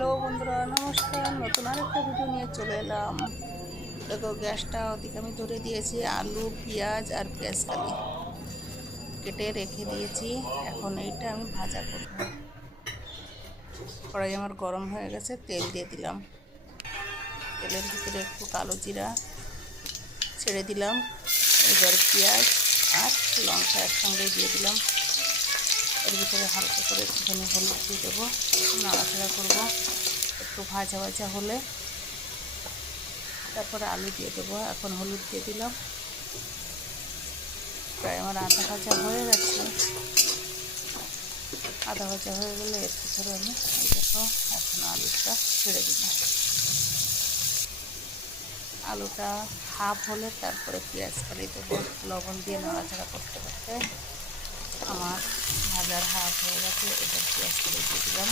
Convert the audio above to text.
Hello বন্ধুরা, নমস্কার। নতুন আরেকটা ভিডিও নিয়ে চলে এলাম। দেখো, গ্যাসটা ওদিকে আমি ধরে দিয়েছি। আলু, পেঁয়াজ আর পেঁয়াজকালি কেটে রেখে দিয়েছি। এখন এইটা আমি ভাজা করব। কড়াই আমার গরম হয়ে গেছে, তেল দিয়ে দিলাম। তেলের ভিতরে একটু কালো জিরা ছেড়ে দিলাম। এবার পেঁয়াজ আর লঙ্কা একসঙ্গে দিয়ে দিলাম। এর ভিতরে হালকা করে একটুখানি হলুদ দিয়ে দেবো, নাড়াচাড়া করবো। একটু ভাজা ভাজা হলে তারপরে আলু দিয়ে দেবো। এখন হলুদ দিয়ে দিলাম। প্রায় আমার আধা ভাজা হয়ে গেছে। আধা ভাজা হয়ে গেলে এর ভিতরে আমি এই দেখো এখন আলুটা ছেড়ে দিলাম। আলুটা হাফ হলে তারপরে পেঁয়াজ কালি দেবো। লবণ দিয়ে নাড়াচাড়া করতে করতে আমার ভাজার হাফ হয়ে গেছে। এবার পেঁয়াজ কালি দিয়ে দিলাম।